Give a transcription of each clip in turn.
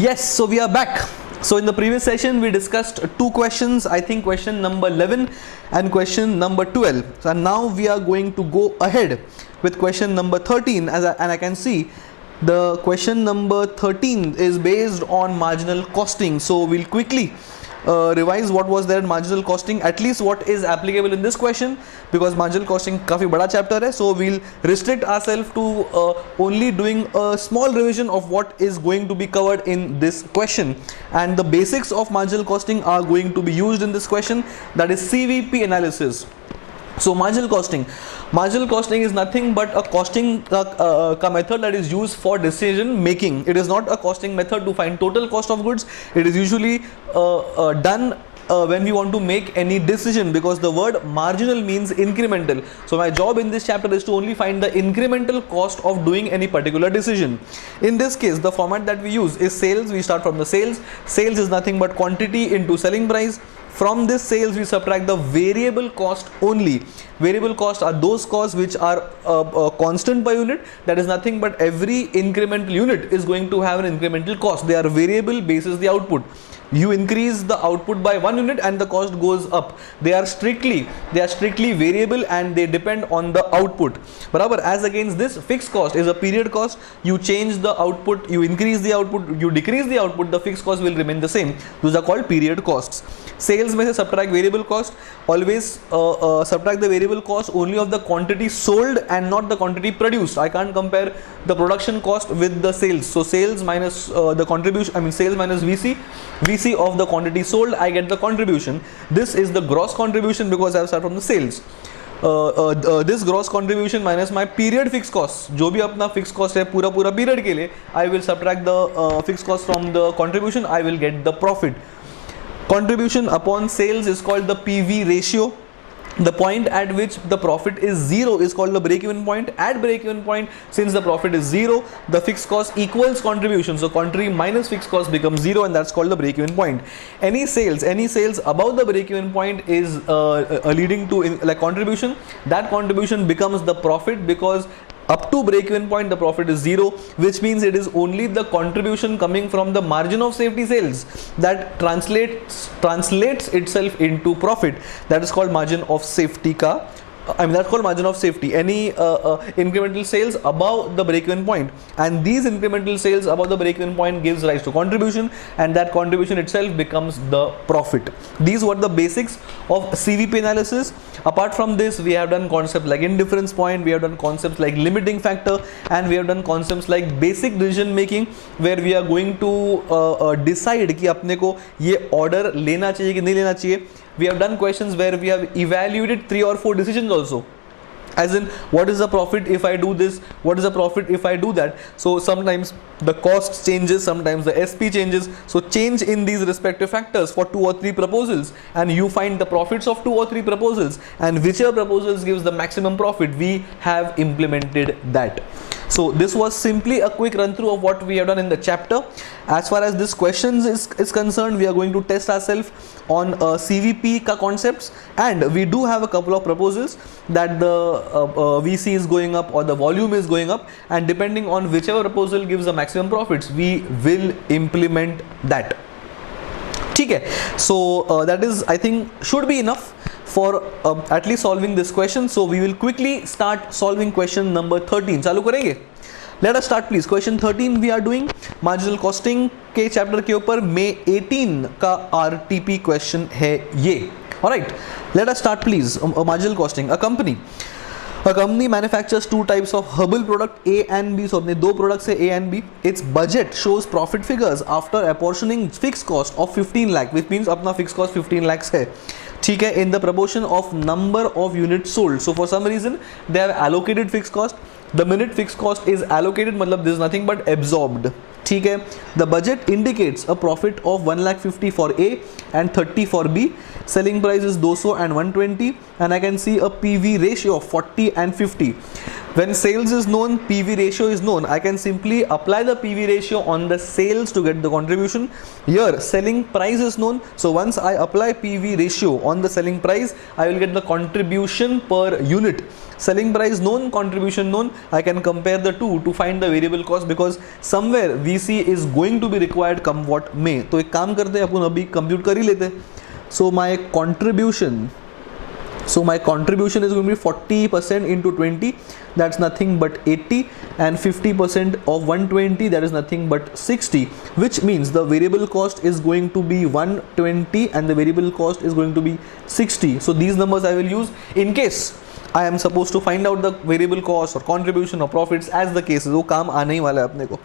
Yes, so we are back. So in the previous session we discussed two questions, I think question number 11 and question number 12. So now we are going to go ahead with question number 13 and I can see the question number 13 is based on marginal costing. So we'll quickly revise what was there in marginal costing, at least what is applicable in this question, because marginal costing काफी बड़ा chapter है. So we'll restrict ourselves to only doing a small revision of what is going to be covered in this question, and the basics of marginal costing are going to be used in this question, that is CVP analysis. So marginal costing is nothing but a costing method that is used for decision making. It is not a costing method to find total cost of goods. It is usually done when we want to make any decision, because the word marginal means incremental. So my job in this chapter is to only find the incremental cost of doing any particular decision. In this case, the format that we use is sales. We start from the sales. Sales is nothing but quantity into selling price. From this sales we subtract the variable cost only. Variable costs are those costs which are constant per unit. That is nothing but every incremental unit is going to have an incremental cost. They are variable basis the output. You increase the output by 1 unit and the cost goes up. They are strictly variable and they depend on the output. Barabar, as against this, fixed cost is a period cost. You change the output, you increase the output, you decrease the output, the fixed cost will remain the same. Those are called period costs. Sales में से subtract variable cost. Always subtract the variable cost only of the quantity sold and not the quantity produced. I can't compare the production cost with the sales. So sales minus the contribution, sales minus VC of the quantity sold, I get the contribution. This is the gross contribution because I have started from the sales. This gross contribution minus my period fixed cost, जो भी अपना fixed cost है पूरा period के लिए, I will subtract the fixed cost from the contribution. I will get the profit. Contribution upon sales is called the PV ratio. The point at which the profit is zero is called the break-even point. At break-even point, since the profit is zero, the fixed cost equals contribution. So contra minus fixed cost becomes zero, and that's called the break-even point. Any sales above the break-even point is leading to like contribution. That contribution becomes the profit, because up to break-even point the profit is zero, which means it is only the contribution coming from the margin of safety sales that translates itself into profit. That is called margin of safety ka. That's called margin of safety. Any incremental sales above the break-even point, and these incremental sales above the break-even point gives rise to contribution, and that contribution itself becomes the profit. These were the basics of CVP analysis. Apart from this, we have done concepts like indifference point, we have done concepts like limiting factor, and we have done concepts like basic decision making, where we are going to decide कि अपने को ये order लेना चाहिए कि नहीं लेना चाहिए. We have done questions where we have evaluated 3 or 4 decisions also, as in what is the profit if I do this, what is the profit if I do that. So sometimes the cost changes, sometimes the SP changes. So change in these respective factors for 2 or 3 proposals, and you find the profits of 2 or 3 proposals, and whichever proposals gives the maximum profit, we have implemented that. So this was simply a quick run through of what we have done in the chapter. As far as this questions is concerned, we are going to test ourselves on CVP ka concepts, and we do have a couple of proposals that the VC is going up or the volume is going up, and depending on whichever proposal gives the maximum profits, we will implement that. Okay, so that is, I think, should be enough for at least solving this question. So we will quickly start solving question number 13. चालू करेंगे? Let us start please. Question 13 we are doing marginal costing के chapter के ऊपर May 18 का RTP question है ये. Alright, let us start please. Marginal costing. A company manufactures 2 types of herbal product A and B. So अपने 2 products है A and B. Its budget shows profit figures after apportioning fixed cost of 15 lakh, which means अपना fixed cost 15 lakhs है. ठीक है, in the proportion of number of units sold. So for some reason they have allocated fixed cost. The minute fixed cost is allocated, मतलब this is nothing but absorbed. ठीक है, the budget indicates a profit of 1,50,000 for A and 30 for B. Selling price is 200 and 120, and I can see a PV ratio of 40 and 50. When sales is known, PV ratio is known. I can simply apply the PV ratio on the sales to get the contribution. Here selling price is known, so once I apply PV ratio on the selling price, I will get the contribution per unit. Selling price known, contribution known. I can compare the two to find the variable cost, because somewhere VC is going to be required come what may. तो एक काम करते हैं, अपन अभी compute कर ही लेते हैं. So my contribution is going to be 40% into 20, that's nothing but 80, and 50% of 120, that is nothing but 60, which means the variable cost is going to be 120 and the variable cost is going to be 60. So these numbers I will use in case I am supposed to find out the variable cost or contribution or profits as the case is. वो काम आने ही वाला है अपने को.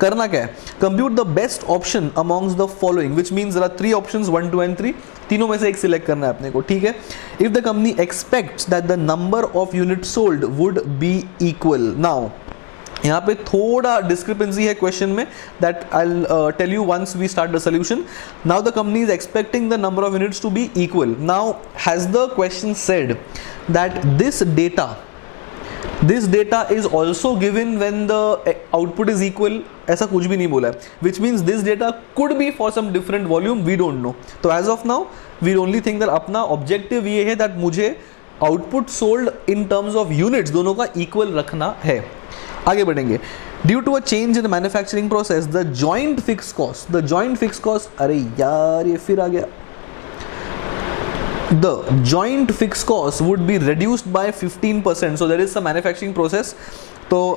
करना क्या है? Compute the best option amongst the following, which means there are three options, 1, 2 and 3. तीनों में से एक सिलेक्ट करना है अपने को, ठीक है? If the company expects that the number of units sold would be equal. Now, यहाँ पे थोड़ा discrepancy है question में, that I'll tell you once we start the solution. Now the company is expecting the number of units to be equal. Now, has the question said that this data is also given when the output is equal? ऐसा कुछ भी नहीं बोला है, which means this data could be for some different volume, we don't know. तो as of now we only think that अपना objective ये है that मुझे output sold in terms of units दोनों का equal रखना है. आगे बढ़ेंगे. Due to a change in the manufacturing process, the joint fixed cost, अरे यार ये फिर आ गया. The joint fixed cost would be reduced by 15%. So there is some manufacturing process. तो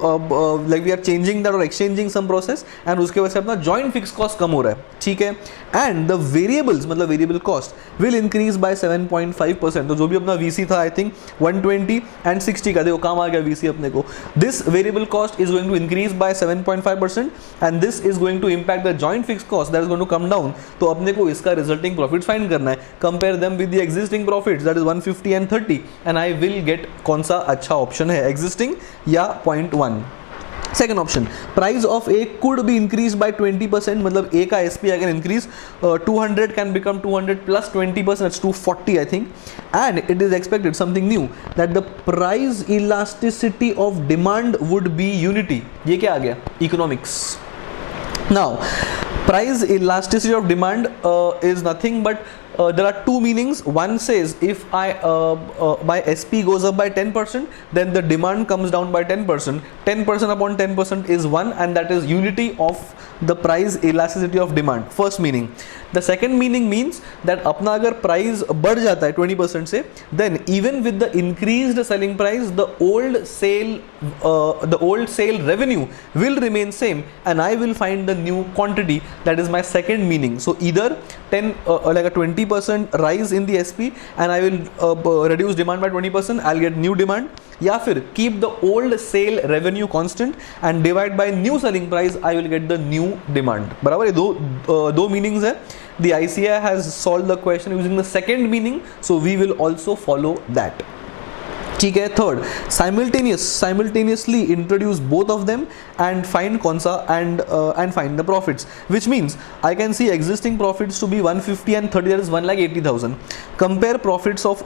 like we are changing that or exchanging some process and उसके वजह से अपना joint fixed cost कम हो रहा है, ठीक है? And the variables मतलब variable cost will increase by 7.5%. तो जो भी अपना VC था I think 120 and 60 का, देखो काम आ गया VC अपने को. This variable cost is going to increase by 7.5% and this is going to impact the joint fixed cost that is going to come down. तो अपने को इसका resulting profits find करना है. Compare them with the existing profits, that is 150 and 30, and I will get कौन सा अच्छा option है, existing या 0.1. Second option, price of A could be increased by 20%. मतलब A का SP I can increase 200 can become 200 plus 20%, that's 240 I think. And it is expected something new, that the price elasticity of demand would be unity. ये क्या आ गया? Economics. Now, price elasticity of demand is nothing but there are two meanings. One says if my SP goes up by 10%, then the demand comes down by 10%. 10% upon 10% is 1, and that is unity of the price elasticity of demand. First meaning. The second meaning means that अपना अगर price बढ़ जाता है 20% से, then even with the increased selling price, the old sale revenue will remain same, and I will find the new quantity. That is my second meaning. So either like a 20% rise in the SP and I will reduce demand by 20%, I'll get new demand, या फिर keep the old sale revenue constant and divide by new selling price, I will get the new demand. बराबर है, दो meanings है. The ICI has solved the question using the second meaning, so we will also follow that. ठीक है. Third, simultaneously introduce both of them and find कौन सा and find the profits, which means I can see existing profits to be 150 and 30, that is 1,80,000. Compare profits of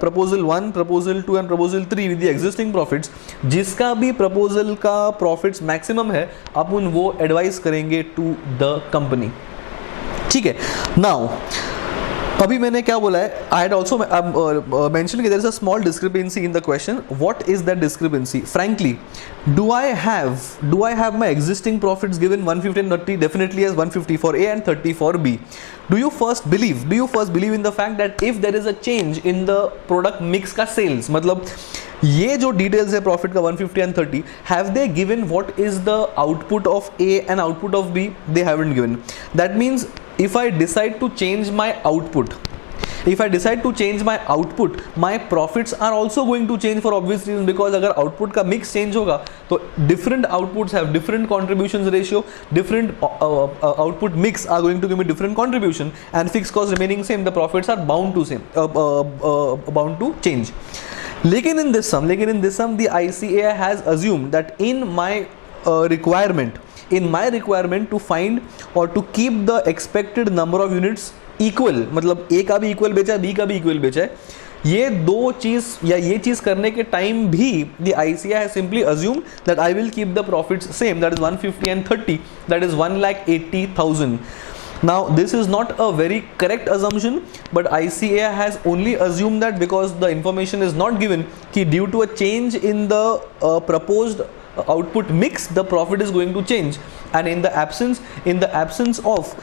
proposal 1, proposal 2 and proposal 3 with the existing profits. जिसका भी proposal का profits maximum है, अपन वो advise करेंगे to the company. ठीक है. Now अभी मैंने क्या बोला है, I had also mentioned that there is a small discrepancy in the question. What is that discrepancy? Frankly, do I have my existing profits given 150 and 30? Definitely as 150 for A and 30 for B. Do you first believe in the fact that if there is a change in the product mix का sales, मतलब ये जो details है profit का 150 and 30, have they given what is the output of A and output of B? They haven't given. That means if I decide to change my output, my profits are also going to change for obvious reasons, because अगर output का mix change होगा तो different outputs have different contributions ratio, different output mix are going to give me different contribution, and fixed cost remaining same, the profits are bound to change. लेकिन in this sum the ICAI has assumed that in my requirement to find or to keep the expected number of units equal, मतलब A का भी equal बेचा है, B का भी equal बेचा है, ये दो चीज या ये चीज करने के टाइम भी the ICAI has simply assumed that I will keep the profits same, that is 150 and 30, that is 1,80,000. Now this is not a very correct assumption, but ICAI has only assumed that because the information is not given कि due to a change in the proposed output mix, the profit is going to change, and in the absence of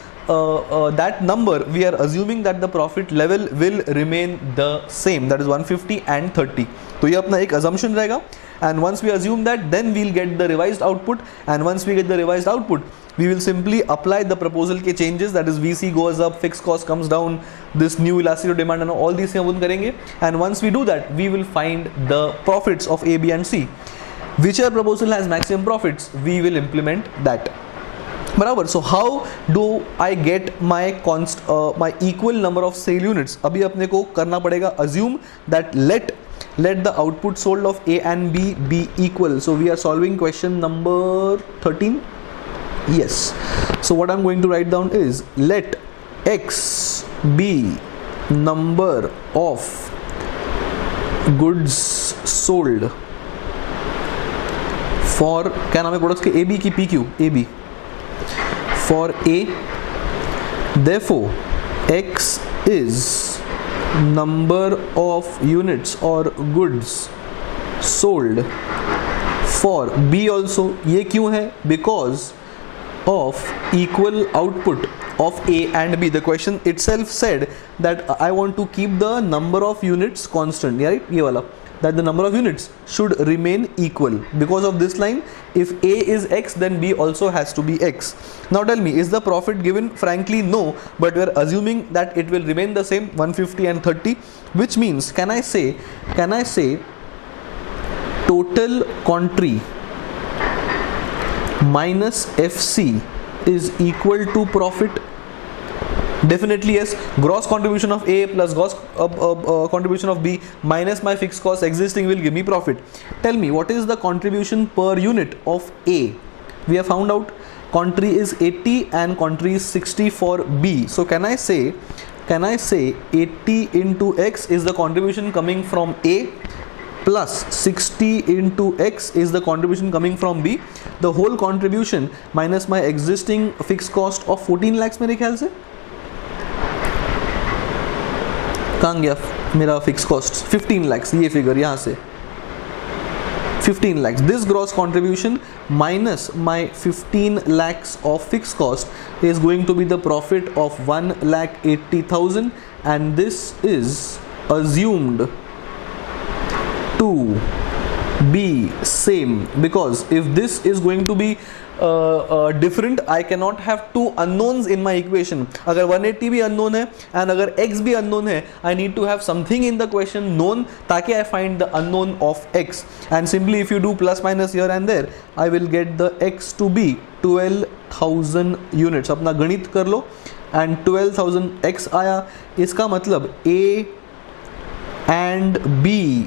that number, we are assuming that the profit level will remain the same, that is 150 and 30. तो ये अपना एक assumption रहेगा, and once we assume that, then we'll get the revised output, and once we get the revised output, we will simply apply the proposal के changes, that is VC goes up, fixed cost comes down, this new elasticity of demand and all these things अपन करेंगे, and once we do that, we will find the profits of A, B and C. Whichever proposal has maximum profits, we will implement that. बराबर. So how do I get my my equal number of sale units? अभी अपने को करना पड़ेगा assume that let the output sold of A and B be equal. So we are solving question number 13. Yes. So what I'm going to write down is let X be number of goods sold for, क्या नाम है products के, AB की PQ, AB for A, therefore X is number of units or goods sold for B also. ये क्यों है? Because of equal output of A and B. The question itself said that I want to keep the number of units constant, right? ये वाला, that the number of units should remain equal. Because of this line, if A is X, then B also has to be X. Now tell me, is the profit given? Frankly no, but we are assuming that it will remain the same, 150 and 30, which means can I say total contrib minus FC is equal to profit? Definitely yes. Gross contribution of A plus gross contribution of B minus my fixed cost existing will give me profit. Tell me, what is the contribution per unit of A? We have found out contrib is 80 and contrib is 60 for B. So can I say 80 into X is the contribution coming from A plus 60 into X is the contribution coming from B. The whole contribution minus my existing fixed cost of 14 lakhs मेरे ख्याल से. कहाँ गया मेरा fix cost? 15 lakhs, ये figure यहाँ से 15 lakhs. This gross contribution minus my 15 lakhs of fixed cost is going to be the profit of 1,80,000, and this is assumed to be same, because if this is going to be different, I cannot have two unknowns in my equation. अगर 180 भी unknown है and अगर x भी unknown है, I need to have something in the question known ताकि I find the unknown of x. And simply if you do plus minus here and there, I will get the x to be 12,000 units. अपना गणित कर लो, and 12,000 x आया. इसका मतलब A and B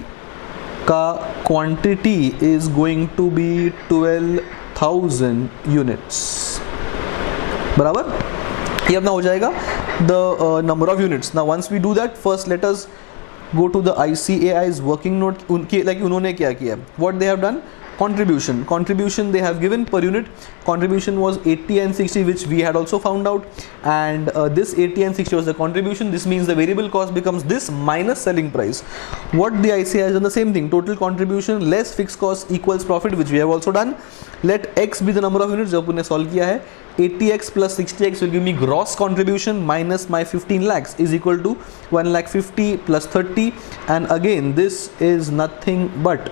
का quantity is going to be 12,000 units. बराबर? ये अपना हो जाएगा the number of units. Now once we do that, first let us go to the ICAI's working note. उनके like उन्होंने क्या किया? What they have done? Contribution they have given per unit. Contribution was 80 and 60, which we had also found out, and this 80 and 60 was the contribution. This means the variable cost becomes this minus selling price. What the ICAI has done, the same thing, total contribution less fixed cost equals profit, which we have also done. Let x be the number of units जो अपन ने solve किया है. 80x plus 60x will give me gross contribution minus my 15 lakhs is equal to 1,50,000 plus 30, and again this is nothing but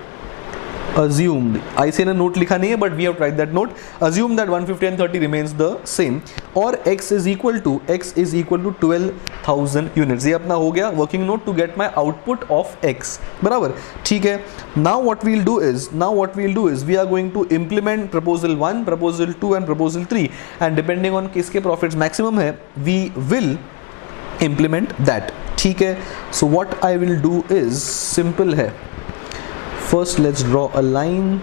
assumed. ICAI ने note लिखा नहीं है, but we have tried that note. Assume that 150 and 30 remains the same, or x is equal to 12,000 units. ये अपना हो गया working note to get my output of x. बराबर? ठीक है. Now what we'll do is we are going to implement proposal 1, proposal 2 and proposal 3, and depending on किसके profits maximum है, we will implement that. ठीक है. So what I will do is simple है. First let's draw a line.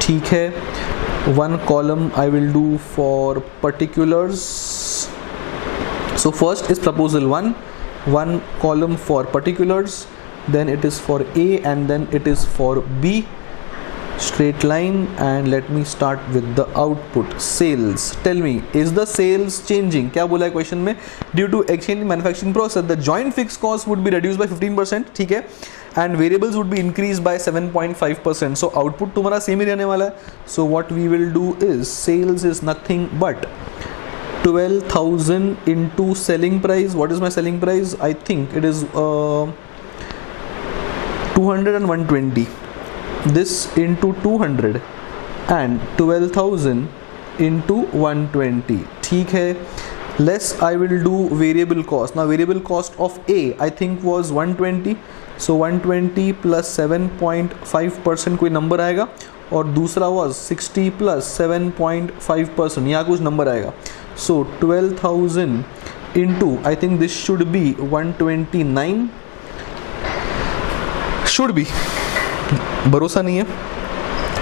ठीक है. One column I will do for particulars. So first is proposal 1, one column for particulars, then it is for A, and then it is for B. straight line, and let me start with the output sales. Tell me, is the sales changing? क्या बोला है question में? Due to exchange in manufacturing process, the joint fixed cost would be reduced by 15%, ठीक है, and variables would be increased by 7.5%. So output तुम्हारा same ही रहने वाला है. So what we will do is sales is nothing but 12,000 into selling price. What is my selling price? I think it is 200 and 120. This into 200 and 12,000 into 120. ठीक है. Less I will do variable cost. Now variable cost of A I think was 120. So 120 plus 7.5% कोई number आएगा, और दूसरा was 60 plus 7.5%, यहाँ कुछ number आएगा. So 12,000 into, I think this should be 129. Should be, भरोसा नहीं है.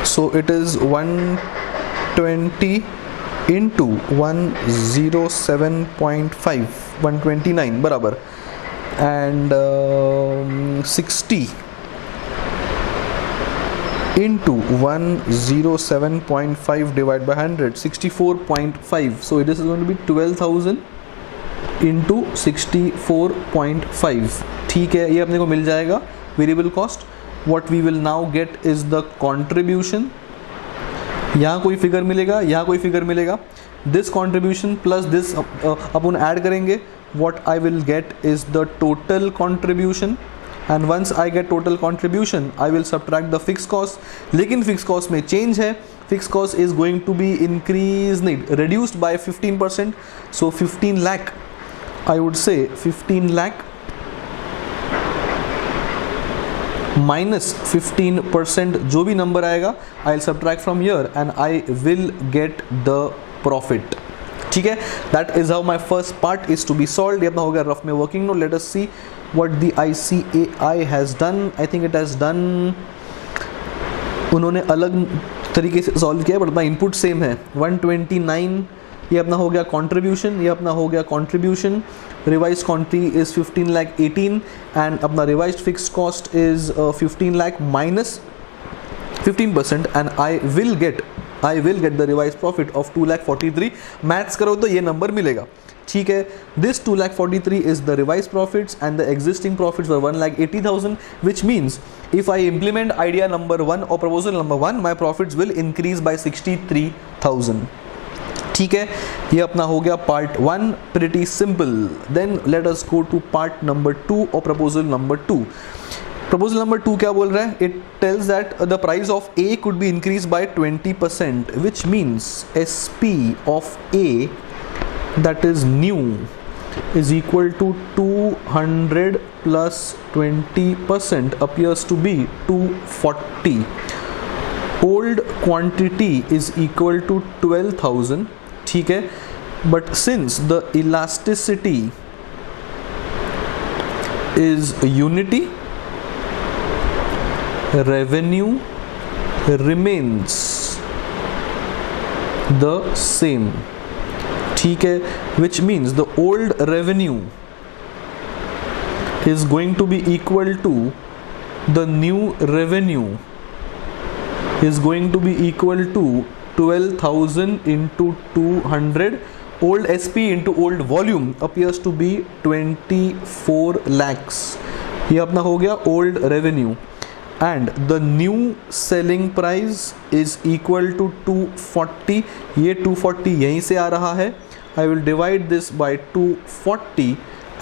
So it is 120 into 107.5, 129 बराबर, and 60 into 107.5 divided by 100, 64.5. So this is going to be 12,000 into 64.5. ठीक है, ये अपने को मिल जाएगा variable cost. What we will now get is the contribution. यहाँ कोई फिगर मिलेगा, यहाँ कोई फिगर मिलेगा. This contribution plus this upon add करेंगे. What I will get is the total contribution. And once I get total contribution, I will subtract the fixed cost. लेकिन fixed cost में change है. Fixed cost is going to be increased, reduced by 15%. So 15 lakh, I would say 15 lakh minus 15%, जो भी number आएगा, I'll subtract from here and I will get the profit. ठीक है, that is how my first part is to be solved. ये अपना हो गया rough में working note. Let us see what the ICAI has done. I think it has done, उन्होंने अलग तरीके से सॉल्व किया, बट अपना इनपुट सेम है. 129 ये अपना हो गया कंट्रीब्यूशन, ये अपना हो गया contribution. Revise contri is 15 lakh 18 and अपना revise fixed cost is 15 lakh minus 15%, and I will get the revise profit of 2,43,000. Maths करो तो ये नंबर मिलेगा. ठीक है, this 2,43,000 is the revised profits and the existing profits were 1,80,000, which means if I implement idea number 1 or proposal number 1, my profits will increase by 63,000. ठीक है, ये अपना हो गया part 1, pretty simple. Then let us go to part number 2 or proposal number 2. Proposal number 2 क्या बोल रहा है? It tells that the price of A could be increased by 20%, which means SP of A, that is new, is equal to 200 plus 20% appears to be 240. Old quantity is equal to 12,000. ठीक है, but since the elasticity is unity, revenue remains the same. ठीक है, which means the old revenue is going to be equal to the new revenue is going to be equal to 12,000 into 200. Old SP into old volume appears to be 24 lakhs. ये अपना हो गया old revenue, and the new selling price is equal to 240. ये 240 यहीं से आ रहा है. I will divide this by 240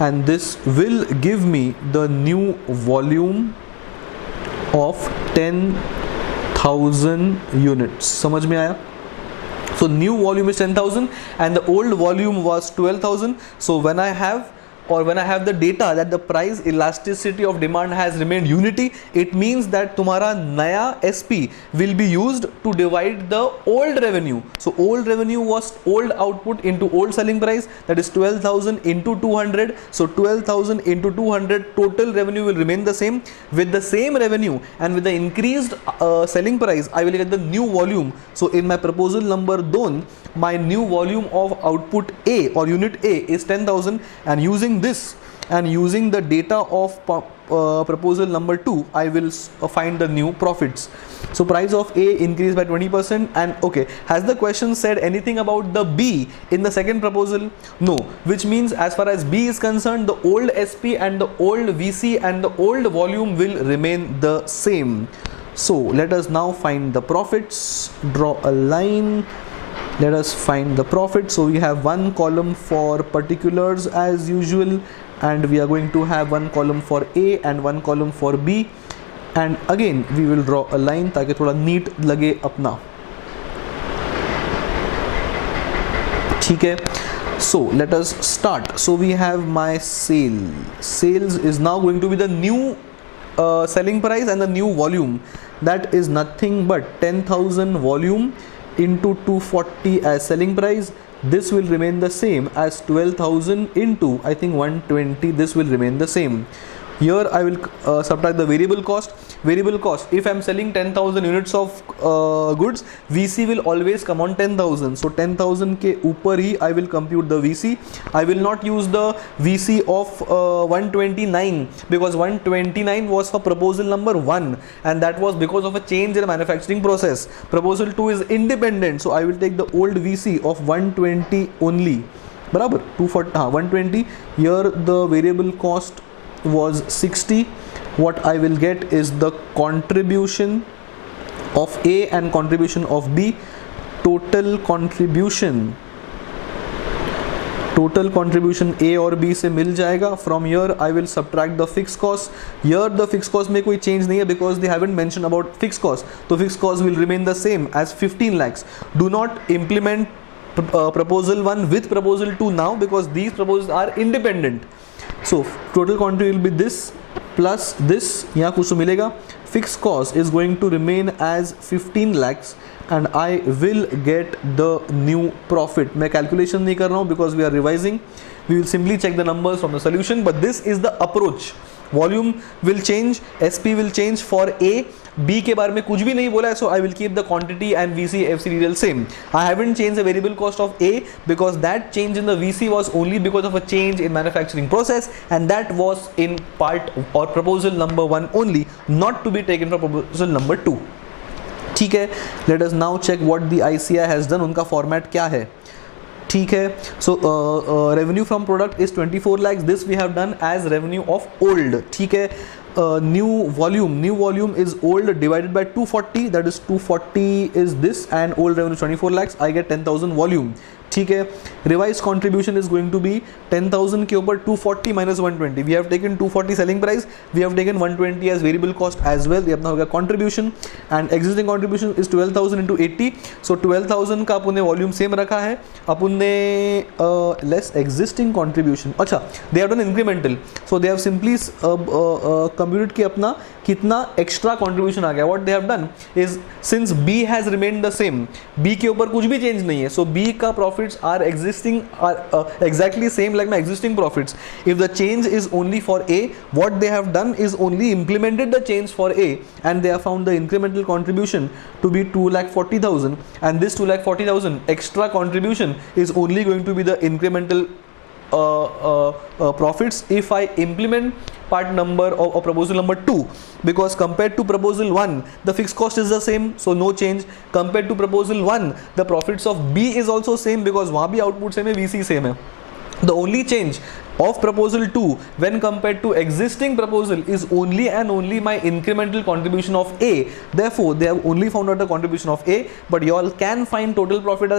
and this will give me the new volume of 10,000 units. समझ में आया? So new volume is 10,000 and the old volume was 12,000. So when I have the data that the price elasticity of demand has remained unity, it means that तुम्हारा नया SP will be used to divide the old revenue. So old revenue was old output into old selling price, that is 12,000 into 200. So 12,000 into 200, total revenue will remain the same. With the same revenue and with the increased selling price, I will get the new volume. So in my proposal number 2, my new volume of output A or unit A is 10,000, and using this and using the data of proposal number 2 I will find the new profits. So price of A increased by 20%, and okay, has the question said anything about the B in the second proposal? No, which means as far as B is concerned, the old SP and the old VC and the old volume will remain the same. So let us now find the profits. Draw a line. Let us find the profit. So we have one column for particulars as usual, and we are going to have one column for A and one column for B, and again we will draw a line ताकि थोड़ा neat लगे अपना. ठीक है. So let us start. So we have my sales is now going to be the new selling price and the new volume. That is nothing but 10,000 volume into 240 as selling price. This will remain the same as 12,000 into I think 120. This will remain the same. Here I will subtract the variable cost. Variable cost, if I am selling 10,000 units of goods, VC will always come on 10,000. So 10,000 के ऊपर ही I will compute the VC. I will not use the VC of 129 because 129 was for proposal number 1, and that was because of a change in manufacturing process. Proposal 2 is independent, so I will take the old VC of 120 only. बराबर 120. Here the variable cost was 60. What I will get is the contribution of A and contribution of B. Total contribution A और B से मिल जाएगा. From here I will subtract the fixed cost. Here the fixed cost में कोई change नहीं है because they haven't mentioned about fixed cost. So fixed cost will remain the same as 15 lakhs. Do not implement proposal 1 with proposal 2 now because these proposals are independent. So total quantity will be this plus this. यहाँ कुछ तो मिलेगा. Fixed cost is going to remain as 15 lakhs and I will get the new profit. मैं calculation नहीं कर रहा हूँ because we are revising. We will simply check the numbers from the solution, but this is the approach. Volume will change, SP will change for A. B के बारे में कुछ भी नहीं बोला है, so I will keep the quantity and VC FC detail same. I haven't changed the variable cost of A because that change in the VC was only because of a change in manufacturing process, and that was in part or proposal number 1 only, not to be taken from proposal number 2. ठीक है. Let us now check what the ICI has done. उनका format क्या है? ठीक है. So revenue from product is 24 lakhs. This we have done as revenue of old. ठीक है. New volume is old divided by 240, that is 240 is this, and old revenue 24 lakhs. I get 10,000 volume. ठीक है. Revised contribution is going to be 10,000 के ऊपर 240 minus 120. We have taken 240 selling price, we have taken 120 as variable cost as well. ये अपना हो गया contribution, and existing contribution is 12,000 into 80. So 12,000 का अपन ने volume same रखा है. अपन ने less existing contribution. अच्छा, they have done incremental. So they have simply computed कि अपना कितना extra contribution आ गया. What they have done is, since B has remained the same, B के ऊपर कुछ भी change नहीं है, so B का profits are exactly same like my existing profits. If the change is only for A, what they have done is only implemented the change for A, and they have found the incremental contribution to be 2,40,000, and this 2,40,000 extra contribution is only going to be the incremental profits if I implement part number or proposal number 2, because compared to proposal 1 the fixed cost is the same, so no change. Compared to proposal 1 the profits of B is also same because वहाँ भी output same है, VC same है. The only change of proposal 2 when compared to existing proposal is only and only my incremental contribution of A. Therefore they have only found out the contribution of A, but you all can find total profit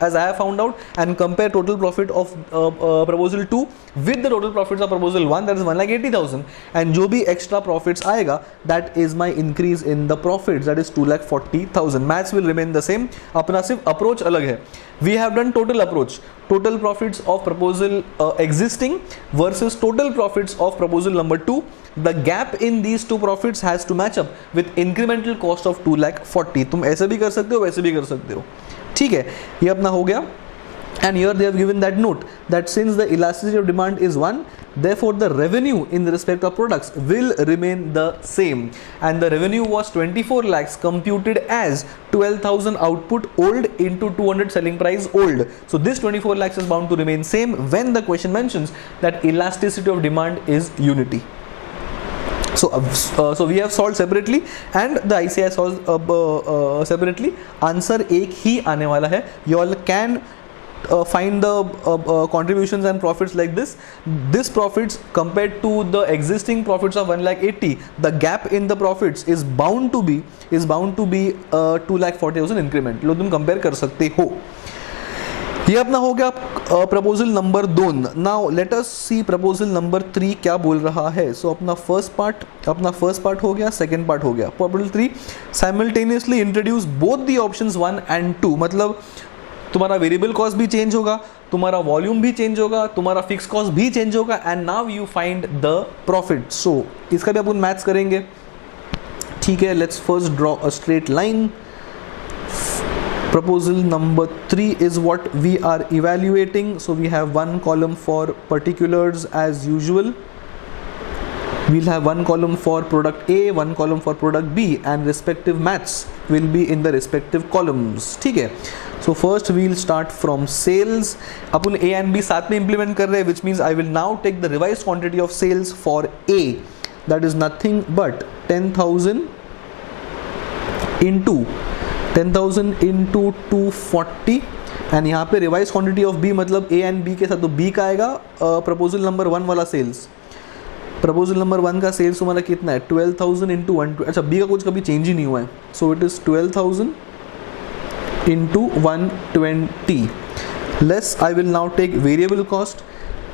as I have found out, and compare total profit of proposal 2 with the total profits of proposal 1, that is 1,80,000, and जो भी extra profits आएगा, that is my increase in the profits, that is 2,40,000. Maths will remain the same, अपना सिर्फ approach अलग है. We have done total approach, total profits of proposal existing versus total profits of proposal number 2. The gap in these two profits has to match up with incremental cost of 2,40,000. तुम ऐसे भी कर सकते हो, वैसे भी कर सकते हो. ठीक है, ये अपना हो गया. And here they have given that note that since the elasticity of demand is 1, therefore the revenue in respect of products will remain the same. And the revenue was 24 lakhs computed as 12,000 output old into 200 selling price old. So this 24 lakhs is bound to remain same when the question mentions that elasticity of demand is unity. So we have solved separately and the ICI solved separately. Answer एक ही आने वाला है. You all can find the contributions and profits like this. This profits compared to the existing profits of 1,80,000, the gap in the profits is bound to be 2,40,000 increment. लो तुम compare कर सकते हो. ये अपना हो गया proposal number 2. Now let us see proposal number 3 क्या बोल रहा है. सो अपना फर्स्ट पार्ट हो गया, सेकंड पार्ट हो गया. Proposal 3 simultaneously introduce both the options 1 and 2. मतलब तुम्हारा वेरिएबल कॉस्ट भी चेंज होगा, तुम्हारा वॉल्यूम भी चेंज होगा, तुम्हारा फिक्स कॉस्ट भी चेंज होगा, and now you find the profit. So इसका भी अपन मैथ्स करेंगे. ठीक है, let's first draw a straight line. Proposal number 3 is what we are evaluating. So we have one column for particulars as usual. We'll have one column for product A, one column for product B, and respective maths will be in the respective columns. ठीक है. So first we'll start from sales. Upon A and B साथ में implement कर रहे हैं, which means I will now take the revised quantity of sales for A. That is nothing but 10,000 into 240 and यहाँ पे revise quantity of B मतलब A and B के साथ. तो बी का आएगा प्रपोजल नंबर 1 वाला सेल्स. प्रपोजल नंबर 1 का सेल्स तुम्हारा कितना है 12,000 इंटू 120. अच्छा, बी का कुछ कभी चेंज ही नहीं हुआ है. So it is 12,000 into 120 less. I will now take variable cost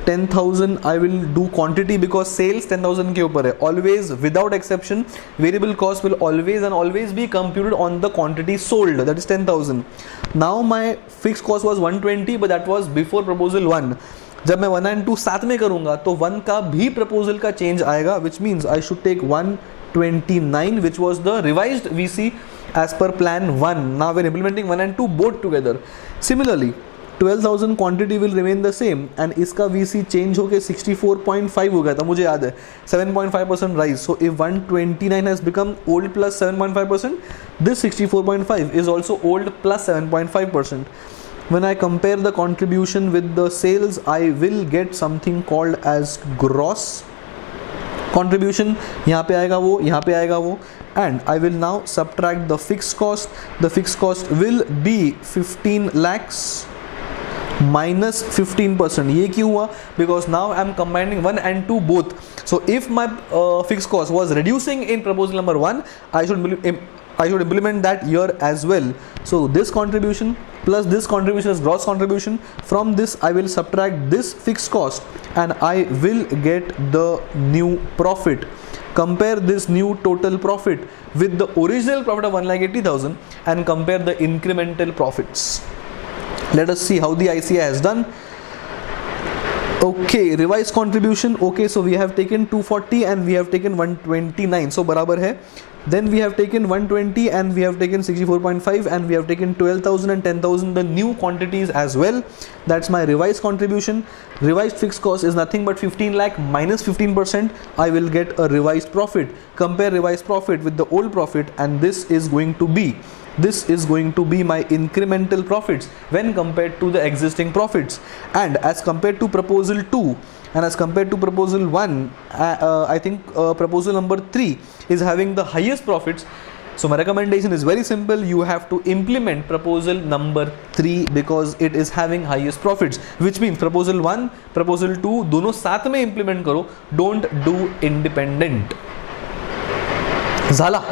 10,000. I will do quantity because sales 10,000 के ऊपर है. Always without exception variable cost will always be computed on the quantity sold, that is 10,000. Now my fixed cost was 120 but that was before proposal 1. जब मैं 1 and 2 साथ में करूँगा तो 1 का भी proposal का change आएगा, which means I should take 129 which was the revised VC as per plan 1. Now we're implementing 1 and 2 both together. Similarly 12,000 quantity will remain the same and इसका VC चेंज होकर 64.5 हो गया था, मुझे याद है. 7.5% rise. So if 129 has become old plus 7.5%, this 64.5 is also old plus 7.5%. When I compare the contribution with the sales, I will get something called as gross contribution. यहाँ पे आएगा वो, यहाँ पे आएगा वो, and I will now subtract the fixed cost. The fixed cost will be 15 lakhs minus 15%. ये क्यों हुआ? Because now I am combining 1 and 2 both. So if my fixed cost was reducing in proposal number 1, I should implement that here as well. So this contribution plus this contribution is gross contribution. From this I will subtract this fixed cost and I will get the new profit. Compare this new total profit with the original profit of 1,80,000 and compare the incremental profits. Let us see how the ICI has done. Okay, revised contribution. Okay, so we have taken 240 and we have taken 129. So बराबर है. Then we have taken 120 and we have taken 64.5 and we have taken 12,000 and 10,000, the new quantities as well. That's my revised contribution. Revised fixed cost is nothing but 15 lakh minus 15%. I will get a revised profit. Compare revised profit with the old profit and this is going to be my incremental profits when compared to the existing profits. And as compared to proposal 2 and as compared to proposal 1, I think proposal number 3 is having the highest profits. So my recommendation is very simple. You have to implement proposal number 3 because it is having highest profits, which means proposal 1, proposal 2 दोनों साथ में implement करो. Don't do independent. झाला.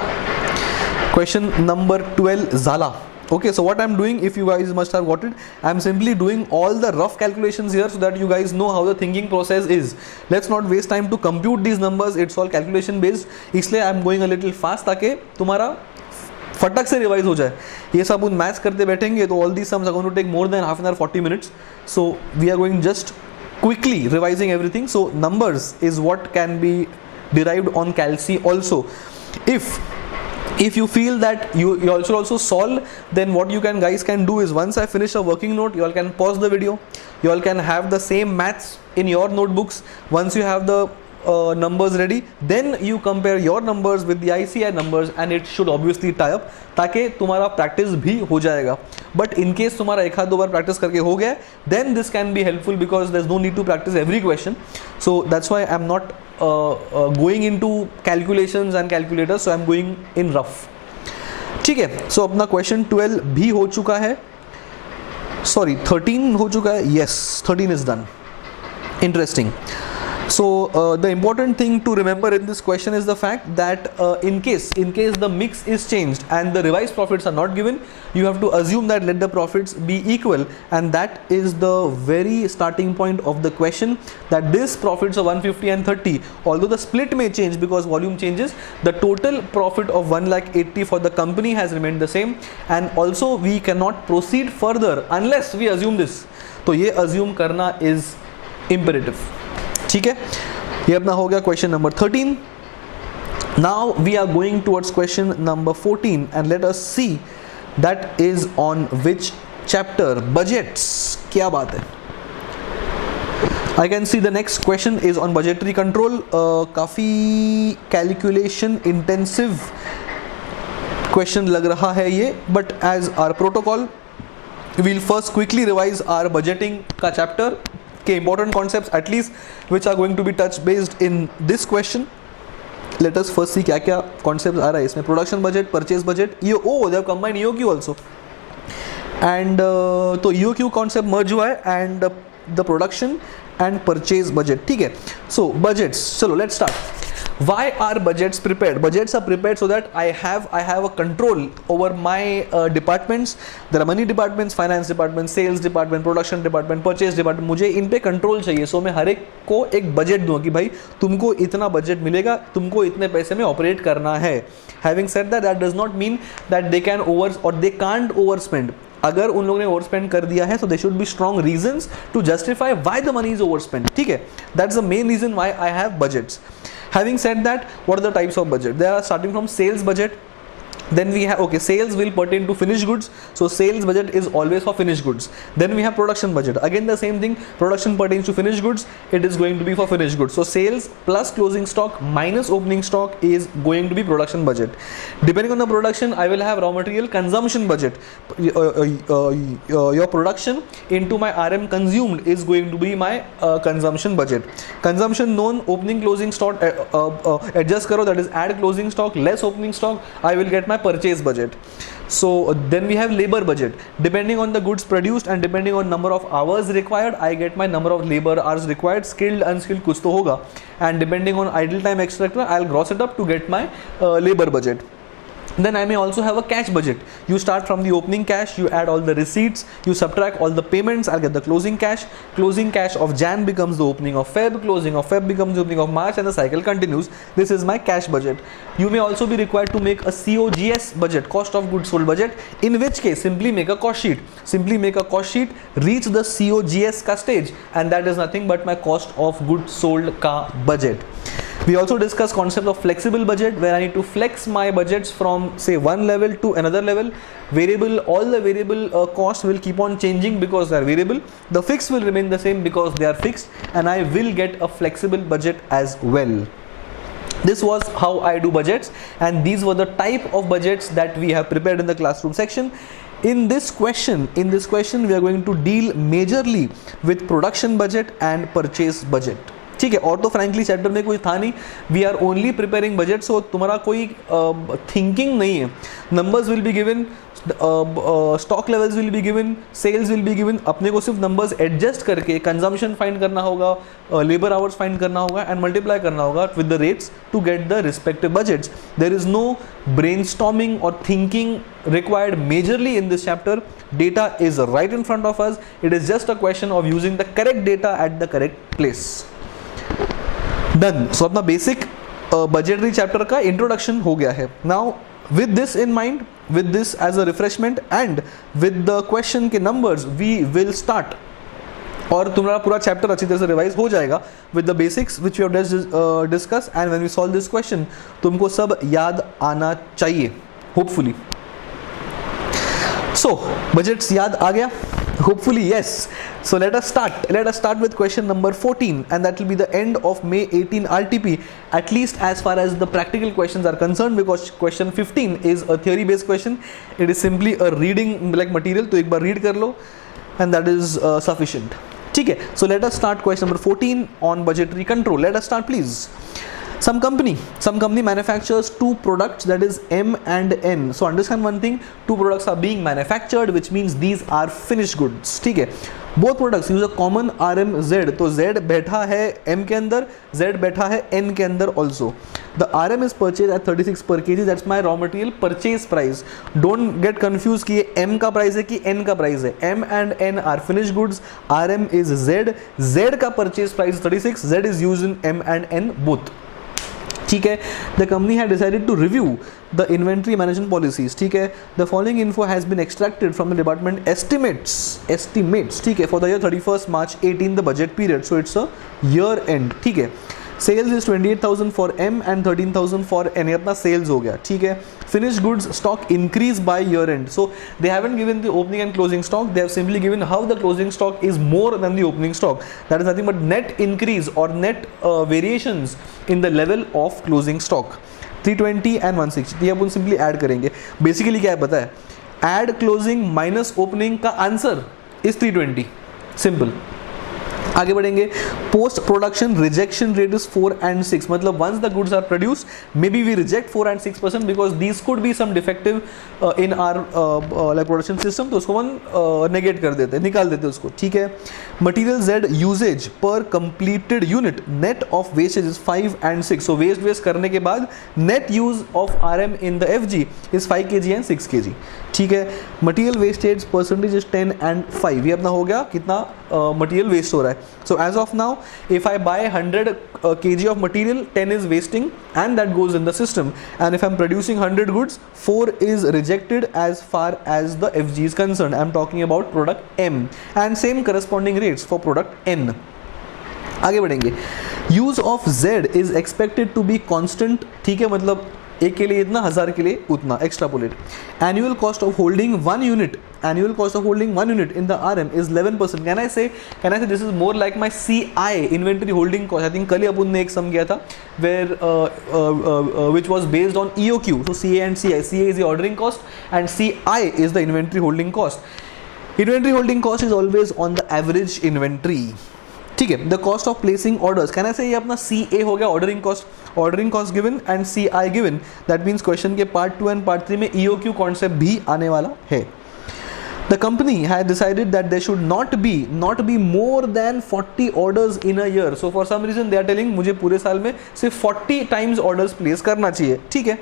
Question number 12 Zala. Okay, so what I'm doing, if you guys must have got it, I'm simply doing all the rough calculations here so that you guys know how the thinking process is. Let's not waste time to compute these numbers. It's all calculation based. इसलिए I'm going a little fast ताकि तुम्हारा फटक से revise हो जाए. ये सब उन मैथ्स करते बैठेंगे तो all these sums are going to take more than half an hour, 40 minutes. So we are going just quickly revising everything. So numbers is what can be derived on Calc also. if you feel that you should also solve, then what you can guys can do is, once I finish a working note, you all can pause the video, you all can have the same maths in your notebooks. Once you have the numbers ready, then you compare your numbers with the ICI numbers and it should obviously tie up, ताकि तुम्हारा practice भी हो जाएगा. But in case तुम्हारा एक हाथ दो बार practice करके हो गया, then this can be helpful because there's no need to practice every question. So that's why I'm not going into calculations and calculators, so I'm going in rough. ठीक है, so अपना question 12 भी हो चुका है, sorry 13 हो चुका है, yes 13 is done. Interesting. So the important thing to remember in this question is the fact that in case the mix is changed and the revised profits are not given, you have to assume that let the profits be equal, and that is the very starting point of the question, that this profits of 150 and 30, although the split may change because volume changes, the total profit of 1,80,000 for the company has remained the same, and also we cannot proceed further unless we assume this. तो ये assume करना is imperative. ठीक है, ये अपना हो गया question number 13. Now we are going towards question number 14 and let us see that is on which chapter. Budgets. क्या बात है. I can see the next question is on budgetary control. काफ़ी कैलकुलेशन इंटेंसिव क्वेश्चन लग रहा है ये, but as our protocol we'll first quickly revise our budgeting का chapter के important concepts at least which are going to be touch based in this question. Let us first see क्या क्या concepts आ रहा है इसमें. Production budget, purchase budget, they have combined EOQ also, and तो EOQ concept merge हुआ है, and the production and purchase budget. ठीक है, so budgets. चलो let's start. Why are budgets prepared? Budgets are prepared so that I have a control over my departments. There are money departments, finance department, sales department, production department, purchase department. मुझे इन पे control चाहिए, सो मैं हर एक को एक budget दूँ कि भाई तुमको इतना बजट मिलेगा, तुमको इतने पैसे में ऑपरेट करना है. Having said that, that does not mean that they can they can't overspend. अगर उन लोगों ने ओवरस्पेंड कर दिया है, so there should be strong reasons to justify why the money is overspent. ठीक है, that's the main reason why I have budgets. Having said that, what are the types of budget? They are starting from sales budget. Then we have, okay, sales will pertain to finished goods, so sales budget is always for finished goods. Then we have production budget, again the same thing, production pertains to finished goods, it is going to be for finished goods. So sales plus closing stock minus opening stock is going to be production budget. Depending on the production, I will have raw material consumption budget. Your production into my RM consumed is going to be my consumption budget. Consumption known, opening closing stock, adjust karo, that is add closing stock less opening stock, I will get my purchase budget. So then we have labor budget. Depending on the goods produced and depending on number of hours required, I get my number of labor hours required, skilled unskilled कुछ तो होगा, and depending on idle time etc, I'll gross it up to get my labor budget. Then I may also have a cash budget. You start from the opening cash, you add all the receipts, you subtract all the payments, I'll get the closing cash. Closing cash of Jan becomes the opening of Feb, closing of Feb becomes the opening of March, and the cycle continues. This is my cash budget. You may also be required to make a COGS budget, cost of goods sold budget, in which case simply make a cost sheet. Simply make a cost sheet, reach the COGS ka stage, and that is nothing but my cost of goods sold ka budget. We also discuss concept of flexible budget, where I need to flex my budgets from say one level to another level. Variable, all the variable costs will keep on changing because they are variable. The fixed will remain the same because they are fixed, and I will get a flexible budget as well. This was how I do budgets, and these were the type of budgets that we have prepared in the classroom section. In this question we are going to deal majorly with production budget and purchase budget. ठीक है, और तो frankly chapter में कोई था नहीं. We are only preparing budget, so तुम्हारा कोई थिंकिंग नहीं है. Numbers will be given, stock levels will be given, sales will be given. अपने को सिर्फ नंबर्स एडजस्ट करके कंजम्पशन फाइंड करना होगा, लेबर आवर्स फाइंड करना होगा, एंड मल्टीप्लाई करना होगा with the rates to get the respective budgets. There is no brainstorming और thinking required majorly in this chapter. Data is right in front of us. It is just a question of using the correct data at the correct place. Done. So अपना basic budgetary chapter का introduction हो गया है. Now with this in mind, with this as a refreshment and with the question के numbers, we will start. और तुम्हारा पूरा chapter अच्छी तरह से रिवाइज हो जाएगा with the basics which we have discuss. And when we solve this question, तुमको सब याद आना चाहिए. होपफुली. So budgets याद आ गया? Hopefully yes. So let us start with question number 14, and that will be the end of May 18 RTP, at least as far as the practical questions are concerned, because question 15 is a theory based question. It is simply a reading like material, तो एक बार read कर लो and that is sufficient. ठीक है. So let us start question number 14 on budgetary control. Let us start please. Some company manufactures two products, that is M and N. So understand one thing, two products are being manufactured, which means these are finished goods. ठीक है. Both products use a common RM Z. तो Z बैठा है M के अंदर, Z बैठा है N के अंदर also. The RM is purchased at 36 per kg. That's my raw material purchase price. Don't get confused कि ये M का प्राइस है कि N का प्राइस है. M and N are finished goods. RM is Z. Z का purchase price 36. Z is used in M and N both. ठीक है. The company had decided to review the inventory management policies. ठीक है. The following info has been extracted from the department estimates. ठीक है. For the year 31st March 18, the budget period. So it's a year end. ठीक है. Sales is 28,000 for M and 13,000 for N. अपना sales हो गया. ठीक है. Finished goods stock increased by year end. So they haven't given the opening and closing stock. They have simply given how the closing stock is more than the opening stock. That is nothing but net increase or net variations in the level of closing stock. 320 and 160. ये अपन simply add करेंगे. Basically क्या है पता है? Add closing minus opening का answer is 320. Simple. आगे बढ़ेंगे. Post production rejection rate is 4 and 6. मतलब once the goods are produce may be we reject 4 and 6% because these could be some defective in our like production system. तो उसको हम negate कर देते हैं, निकाल देते हैं उसको. ठीक है. Material Z uses per completed unit net of wastage is 5 and 6. So waste करने के बाद net use of RM in the FG is 5 kg and 6 kg. ठीक है. Material wastage percentage is 10 and 5. ये अपना हो गया कितना मटीरियल वेस्ट हो रहा है. So as of now, if I buy 100 kg of material, 10 is wasting and that goes in the system. And if I'm producing 100 goods, 4 is rejected as far as the FG is concerned. I'm talking about product M and same corresponding rates for product N. आगे बढ़ेंगे. Use of Z is expected to be constant. ठीक है. मतलब एक के लिए इतना, 1000 के लिए उतना. Extrapolate. Annual cost of holding one unit in the RM is 11%. Can I say this is more like my CI, inventory holding cost. I think कल ही अपन ने एक सम किया था where which was based on EOQ. So CA and CI. CA is the ordering cost and CI is the inventory holding cost. Inventory holding cost is always on the average inventory. ठीक है. The cost of placing orders, can I से ये अपना CA हो गया, ordering cost given and CI given. That means question के part 2 and part 3 में EOQ concept भी आने वाला है. The company had decided that there should not be more than 40 orders in a year. So for some reason they are telling मुझे पूरे साल में सिर्फ 40 times orders place करना चाहिए. ठीक है.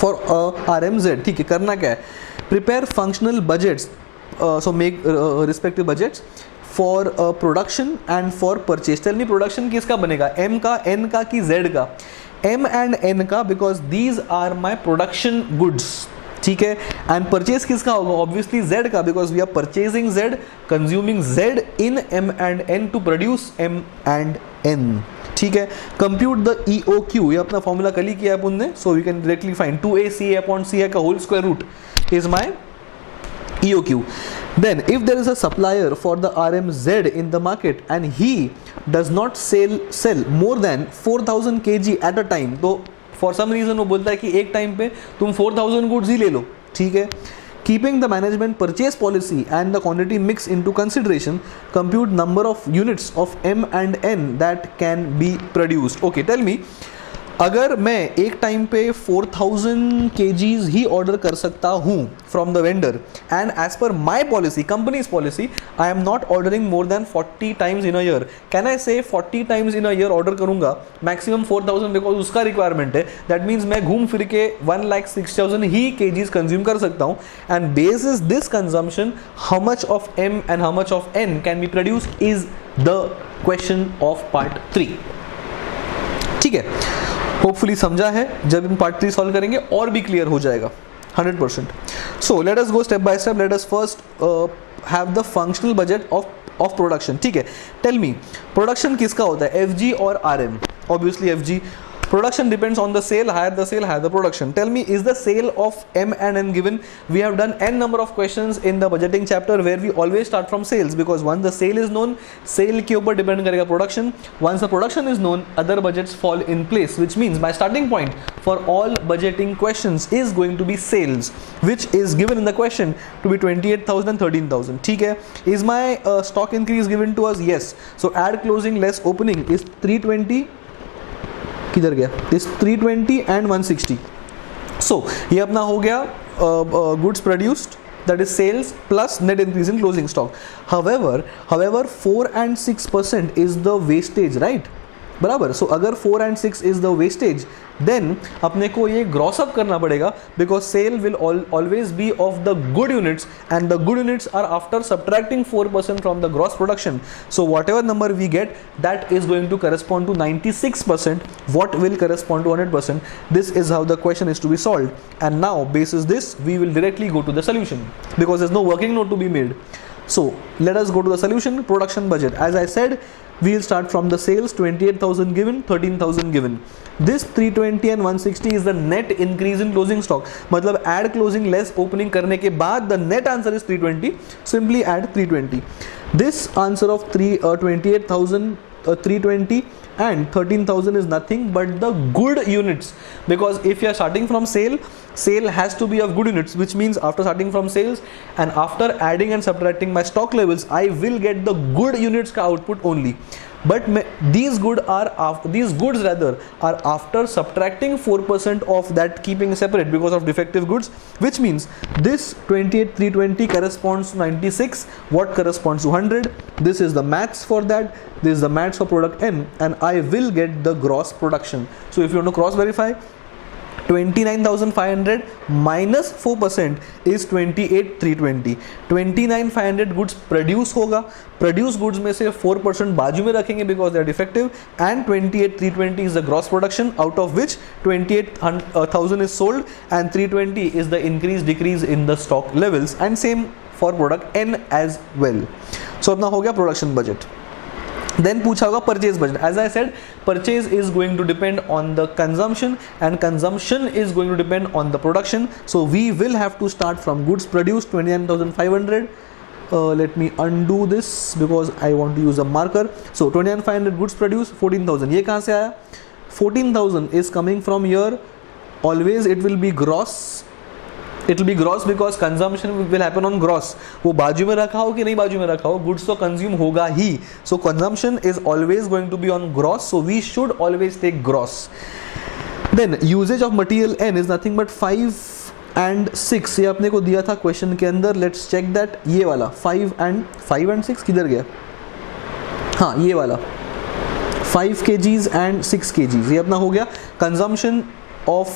For RMZ. ठीक है. करना क्या है? Prepare functional budgets. So make respective budgets for production and for purchase. Tell me production किसका बनेगा? M का, N का कि Z का? M and N का, because these are my production goods. ठीक है. एंड परचेज किसका होगा? ऑब्वियसली Z का, because we are purchasing Z, consuming Z in M and N to produce M and N. ठीक है. Compute the EOQ. ये अपना फॉर्मूला कल ही किया है अपन ने. So we can directly find 2ACA upon CI का whole square root is my EOQ. Then if there is a supplier for the RMZ in the market and he does not sell more than 4000 kg at a time, तो for some reason वो बोलता है कि एक time पे तुम 4000 goods ही ले लो. ठीक है. Keeping the management purchase policy and the quantity mix into consideration, compute number of units of M and N that can be produced. Okay. Tell me, अगर मैं एक टाइम पे 4000 kgs ही ऑर्डर कर सकता हूँ from the vendor and as per my policy, company's policy, I am not ordering more than 40 times in a year. Can I say 40 times in a year order करूंगा, maximum 4000 because उसका requirement है. That means मैं घूम फिर के 1,06,000 ही kgs consume कर सकता हूँ. And bases this consumption how much of M and how much of N can be produced is the question of part 3. ठीक है. होपफुली समझा है. जब हम पार्ट 3 सॉल्व करेंगे और भी क्लियर हो जाएगा 100%. So let us go step by step. Let us first have the functional budget of production. ठीक है. टेल मी, प्रोडक्शन किसका होता है? FG और RM. Obviously FG. Production depends on the sale, higher the production. Tell me, is the sale of M and N given? We have done n number of questions in the budgeting chapter where we always start from sales, because once the sale is known, sale के ऊपर depend करेगा production. Once the production is known, other budgets fall in place, which means my starting point for all budgeting questions is going to be sales, which is given in the question to be 28,000 and 13,000. ठीक है? Is my stock increase given to us? Yes. So add closing less opening is 320. किधर गया? Is 320 and 160. So ये अपना हो गया goods produced, that is sales plus net increase in closing stock. However 4 and 6% is the wastage, right? बराबर. So अगर 4 and 6 is the wastage, then अपने को ये gross up करना पड़ेगा, because sale will always be of the good units, and the good units are after subtracting 4% from the gross production. So whatever number we get, that is going to correspond to 96%. What will correspond to 100%? This is how the question is to be solved. And now basis this, we will directly go to the solution, because there's no working note to be made. So let us go to the solution. Production budget. As I said, we'll start from the sales. 28,000 given, 13,000 given. This 320 and 160 is the net increase in closing stock. मतलब add closing less opening करने के बाद the net answer is 320. Simply add 320. This answer of 28,000, 320 and 13,000 is nothing but the good units, because if you are starting from sale has to be of good units, which means after starting from sales and after adding and subtracting my stock levels, I will get the good units ka output only. But these goods are after subtracting 4% of that, keeping separate because of defective goods, which means this 28,320 corresponds to 96. What corresponds to 100? This is the maths for that. This is the maths for product N, and I will get the gross production. So if you want to cross verify, 29,500 minus 4% is 28,320. 29,500 goods produce होगा. Produce goods में से 4% बाजू में रखेंगे because they are defective, and 28,320 is the gross production, out of which 28,000 is sold and 320 is the increase decrease in the stock levels, and same for product N as well. So अपना हो गया production budget. Then पूछा होगा purchase budget. As I said, purchase is going to depend on the consumption, and consumption is going to depend on the production. So we will have to start from goods produced, 29,500. Let me undo this because I want to use a marker. So 29,500 goods produced, 14,000. ये कहाँ से आया? 14,000 is coming from here. Always it will be gross. It will be gross because consumption will happen on gross. वो बाजू में रखा हो कि नहीं बाजू में रखा हो, goods तो consume होगा ही. So consumption is always going to be on gross. So we should always take gross. Then usage of material N is nothing but 5 and 6. ये अपने को दिया था question के अंदर. Let's check that. ये वाला 5 and 6 किधर गया? हाँ ये वाला 5 kgs and 6 kgs. ये अपना हो गया consumption of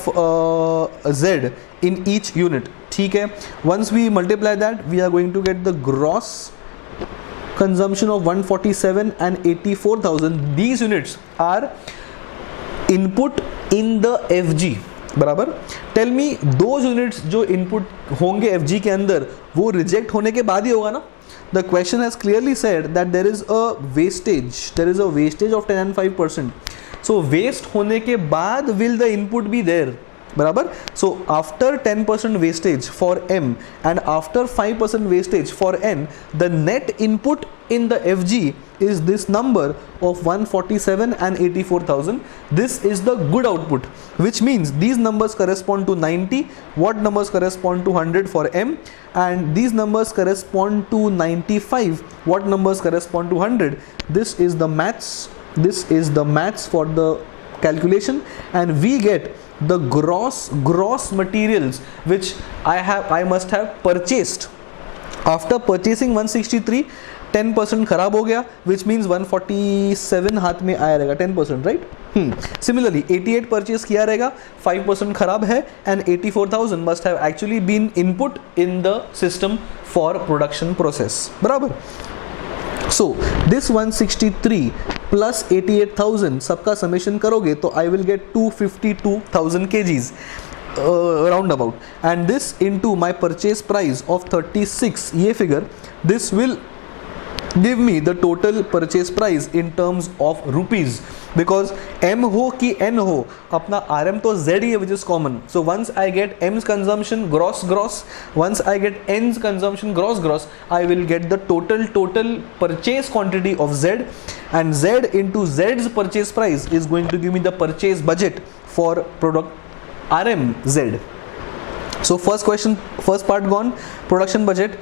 Z in each unit. ठीक है. Once we multiply that, we are going to get the gross consumption of 147 and 84,000. These units are input in the FG. बराबर. Tell me, those units जो input होंगे FG के अंदर, वो reject होने के बाद ही होगा ना? The question has clearly said that there is a wastage. There is a wastage of 10 and 5%. So waste होने के बाद will the input be there? बराबर. So after 10% wastage for M and after 5% wastage for N, the net input in the FG is this number of 147 and 84,000. This is the good output, which means these numbers correspond to 90. What numbers correspond to 100 for M? And these numbers correspond to 95. What numbers correspond to 100? This is the maths. This is the maths for the calculation, and we get the gross materials which I must have purchased. After purchasing 163, 10% खराब हो गया, which means 147 हाथ में आया रहेगा, 10%, right? Similarly 88 purchase किया रहेगा, 5% खराब है, and 84,000 must have actually been input in the system for production process. बराबर. So this 163 plus 88,000 सबका summation करोगे तो I will get 252,000 kgs roundabout, and this into my purchase price of 36, ये figure, this will give me the total purchase price in terms of rupees, because M हो कि N हो, अपना RM तो Z ही है, which is common. So once I get M's consumption gross, once I get N's consumption gross, I will get the total purchase quantity of Z, and Z into Z's purchase price is going to give me the purchase budget for product RM Z. So first part gone, production budget.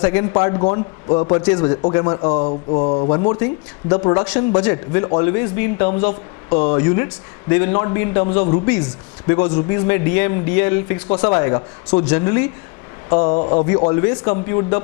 Second part gone, purchase budget. Okay, one more thing, the production budget will always be in terms of units, they will not be in terms of rupees, because rupees में DM, DL, fixed cost सब आएगा. So generally we always compute the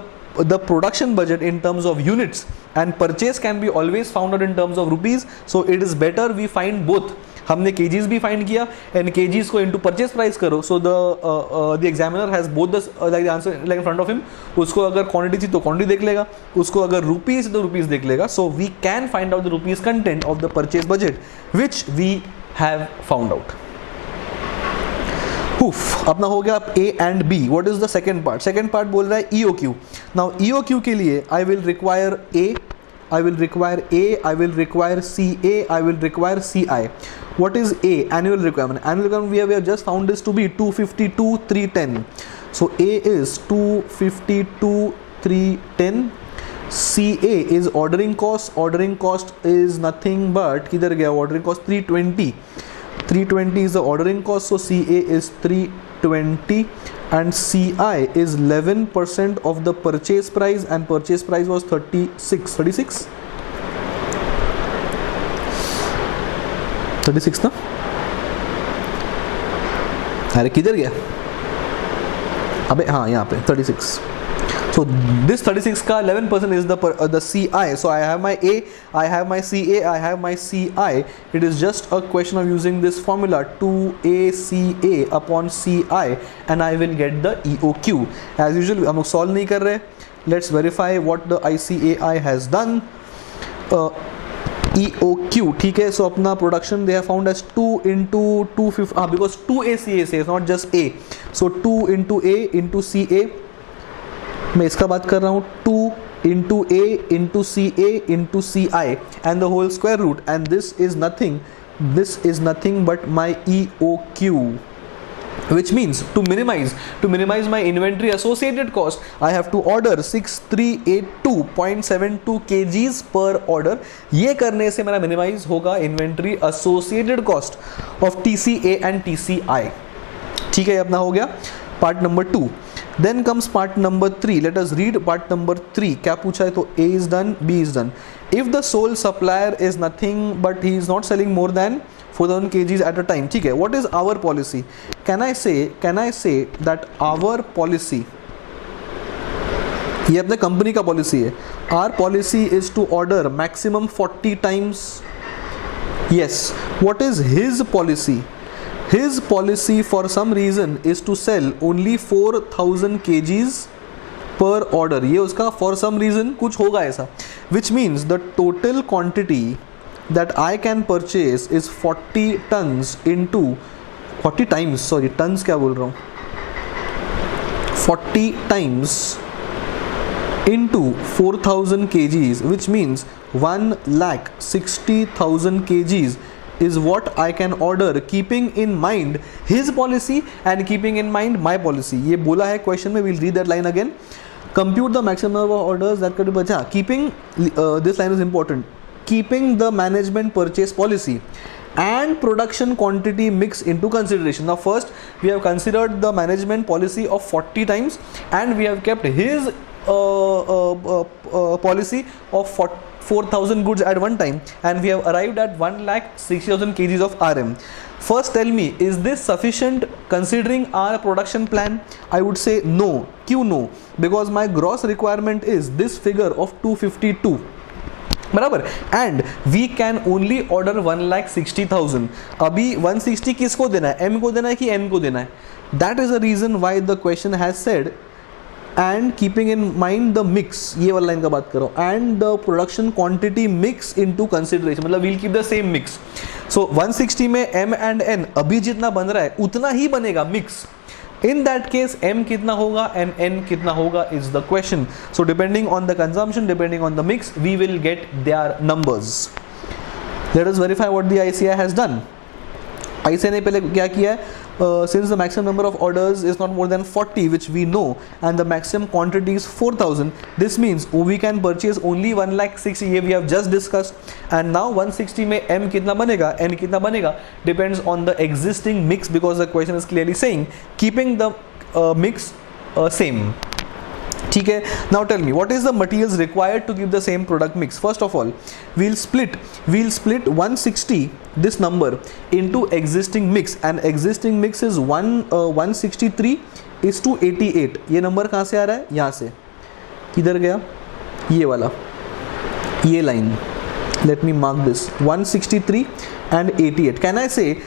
production budget in terms of units, and purchase can be always found out in terms of rupees. So it is better we find both. हमने kgs भी find किया and kgs को into purchase price करो, so the examiner has both the like the answer like in front of him. उसको अगर quantity थी तो quantity देख लेगा, उसको अगर rupees तो rupees देख लेगा. So we can find out the rupees content of the purchase budget, which we have found out. अपना हो गया A and B. What is the second part? Second part बोल रहा है EOQ. Now EOQ के लिए I will require A, I will require A, I will require CA, I will require CI. What is A? Annual requirement. Annual requirement we have just found this to be 252, 310. So A is 252, 310. CA is ordering cost. Ordering cost is nothing but किधर गया ordering cost 320. 320 is the ordering cost, so CA is 320, and CI is 11% of the purchase price, and purchase price was 36 ना. अरे किधर गया, अबे हाँ यहाँ पे 36. So this 36 का 11% is the CI. So I have my A, I have my CA, I have my CI. It is just a question of using this formula 2ACA upon CI, and I will get the EOQ. As usual हम लोग solve नहीं कर रहे. Let's verify what the ICAI has done. EOQ, ठीक है. So अपना production they have found as 2 into 250, because 2ACA says not just A. So 2 into A into CA. मैं इसका बात कर रहा हूँ 2 into A into CA into CI and the whole square root, and this is nothing but my EOQ, which means to minimize my inventory associated cost, I have to order 6382.72 kgs per order. ये करने से मेरा minimize होगा inventory associated cost of TCA and TCI. ठीक है, अपना हो गया part number 2. Then comes part number 3. Let us read part number 3. क्या पूछा है तो A is done, B is done. If the sole supplier is nothing but he is not selling more than 4000 kgs at a time, ठीक है. What is our policy? Can I say that our policy, ये अपने company का policy है. Our policy is to order maximum 40 times. Yes. What is his policy? His policy for some reason is to sell only 4000 kgs per order. ये उसका for some reason कुछ होगा ऐसा, which means the total quantity that I can purchase is 40 tons into 40 times, sorry tons क्या बोल रहा हूँ, 40 times into 4000 kgs, which means 1,60,000 kgs is what I can order, keeping in mind his policy and keeping in mind my policy. ये बोला है question में, we'll read that line again. Compute the maximum number of orders that could be bought. Keeping this line is important. Keeping the management purchase policy and production quantity mix into consideration. Now first we have considered the management policy of 40 times, and we have kept his policy of 4,000 goods at one time, and we have arrived at 1,60,000 kgs of RM. First tell me, is this sufficient considering our production plan? I would say no. क्यों no? Because my gross requirement is this figure of 252. बराबर, and we can only order 1,60,000. अभी 160 किसको देना है, M को देना है कि N को देना है? That is the reason why the question has said, and keeping in mind the mix, ये वाला लाइन का बात करो, and the production quantity mix into consideration, मतलब we'll keep the same mix. So 160 में M and N अभी जितना बन रहा है उतना ही बनेगा mix. In that case M कितना होगा and N कितना होगा is the question. So depending on the consumption, depending on the mix, we will get their numbers. Let us verify what the ICI has done. ICI ने पहले क्या किया है? Since the maximum number of orders is not more than 40, which we know, and the maximum quantity is 4,000, this means we can purchase only 1,60,000. ये we have just discussed. And now 160 में M कितना बनेगा, N कितना बनेगा, depends on the existing mix, because the question is clearly saying keeping the mix same. ठीक है. Now tell me, what is the materials required to give the same product mix? First of all, we'll split 160, this number, into existing mix, and existing mix is 163:88. ये number कहाँ से आ रहा है? यहाँ से. किधर गया? ये वाला, ये line. Let me mark this 163 and 88. Can I say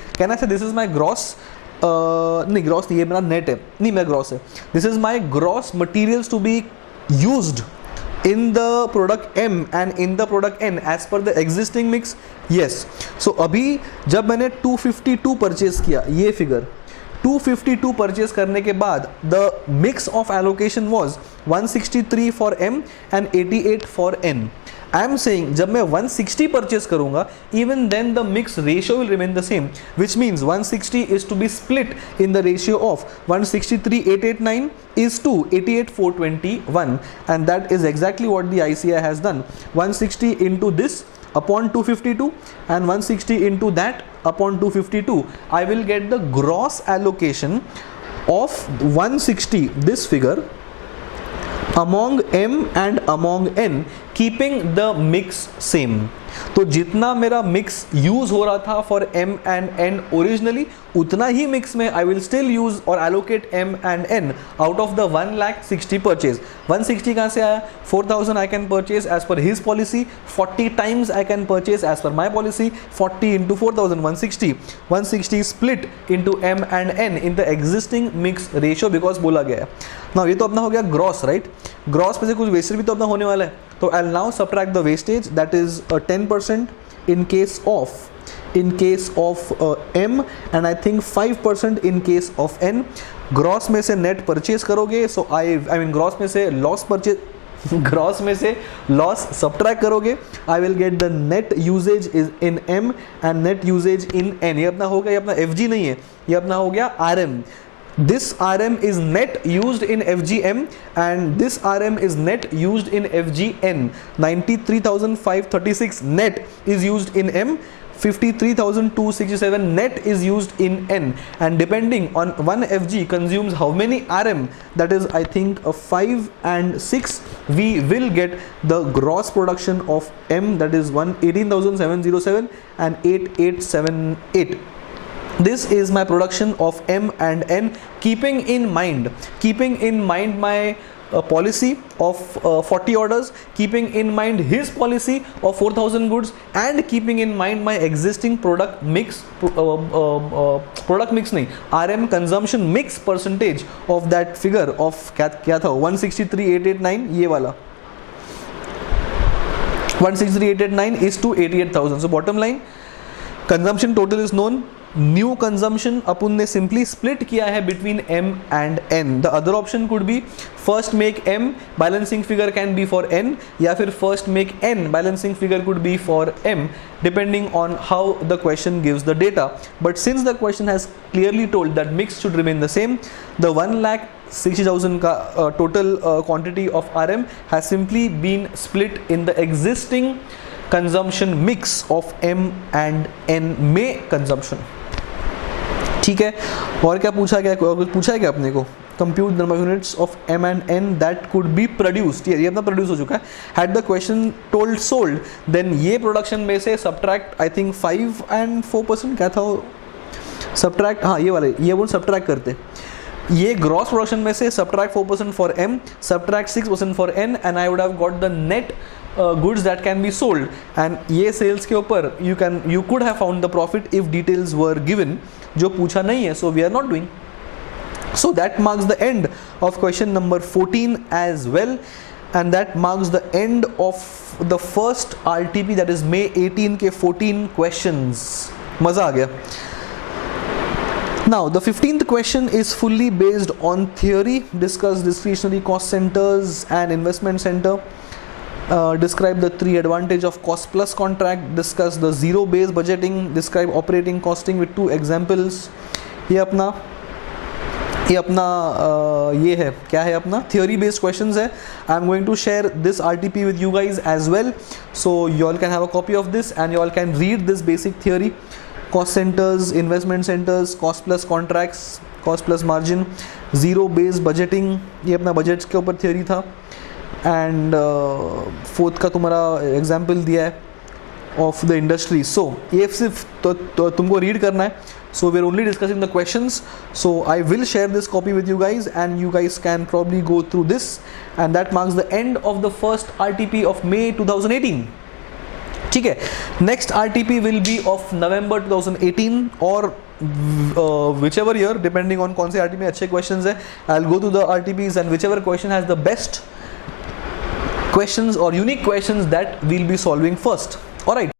this is my gross? नहीं, ग्रॉस नहीं, ये मेरा नेट है. नहीं, मेरा ग्रॉस है. This is my gross materials to be used in the product M and in the product N as per the existing mix. Yes. So अभी जब मैंने 252 परचेज किया, ये फिगर 252 परचेज करने के बाद the mix of allocation was 163 for M and 88 for N. I am saying जब मैं 160 परचेज करूंगा, even then the mix ratio will remain the same, which means 160 is to be split in the ratio of 163,889 is to 88,421, and that is exactly what the ICI has done. 160 into this upon 252 and 160 into that upon 252. I will get the gross allocation of 160, this figure, among M and among N, keeping the mix same. तो जितना मेरा mix use हो रहा था for M and N originally, उतना ही mix में I will still use और allocate M and N out of the 1,60,000 purchase. 160 कहाँ से आया? 4,000 I can purchase as per his policy, 40 times I can purchase as per my policy. 40 into 4,000, 160 split into M and N in the existing mix ratio, because बोला गया है. Now ये तो अपना हो गया ग्रॉस, राइट? ग्रॉस में से कुछ वेस्टेज भी तो अपना होने वाला है. So I'll now subtract the wastage, that is 10% in case of M, and I think 5% in case of N. Gross में से net purchase करोगे, so I mean gross में से loss purchase, gross में से loss subtract करोगे, I will get the net usage is in M and net usage in N. ये अपना हो गया, ये अपना FG नहीं है, ये अपना हो गया RM. This RM is net used in FGM and this RM is net used in FGN. 93,536 net is used in M, 53,267 net is used in N, and depending on one FG consumes how many RM, that is I think 5 and 6, we will get the gross production of M, that is 18,707 and 8,878. This is my production of M and N, keeping in mind my policy of 40 orders, keeping in mind his policy of 4,000 goods, and keeping in mind my existing product mix, product mix नहीं, RM consumption mix percentage of that figure of क्या था 163,889, ये वाला 163,889 is to 88,000. So bottom line, consumption total is known. New consumption अपन ने simply split किया है between M and N. The other option could be first make M, balancing figure can be for N, या फिर first make N, balancing figure could be for M, depending on how the question gives the data. But since the question has clearly told that mix should remain the same, the 1,60,000 का total quantity of RM has simply been split in the existing consumption mix of M and N में consumption. ठीक है. और क्या पूछा गया, कुछ पूछा है क्या अपने को? Compute number of units of M and N that could be produced. ये अपना प्रोड्यूस हो चुका है. Had the question told sold, then ये प्रोडक्शन में से सब्ट्रैक्ट आई थिंक 5 and 4%, क्या था वो सब्ट्रैक्ट, हाँ ये वाले, ये वो सब्ट्रैक्ट करते. ये ग्रॉस प्रोडक्शन में से subtract 4% for M, subtract 6% for N, and I would have got the net goods that can be sold, and ये sales के ऊपर you could have found the profit if details were given, जो पूछा नहीं है, so we are not doing. So that marks the end of question number 14 as well, and that marks the end of the first RTP, that is May 18 के 14 questions. मजा आ गया. Now the 15th question is fully based on theory. Discuss discretionary cost centers and investment center. Describe the 3 advantage of cost plus contract. Discuss the zero based budgeting. Describe operating costing with 2 examples. ये अपना ये है, क्या है अपना theory based questions है. I'm going to share this RTP with you guys as well, so you all can have a copy of this and you all can read this basic theory. Cost centers, investment centers, cost plus contracts, cost plus margin, zero based budgeting, ये अपना budgets के ऊपर theory था. And fourth का तुम्हारा example दिया है of the industry. So ये सिर्फ तो तुमको read करना है. So we're only discussing the questions. So I will share this copy with you guys and you guys can probably go through this, and that marks the end of the first RTP of May 2018. ठीक है. Next RTP will be of November 2018 or whichever year, depending on कौन से RTP में अच्छे questions है. I'll go to the RTPs and whichever question has the best questions or unique questions, that we'll be solving first. Alright.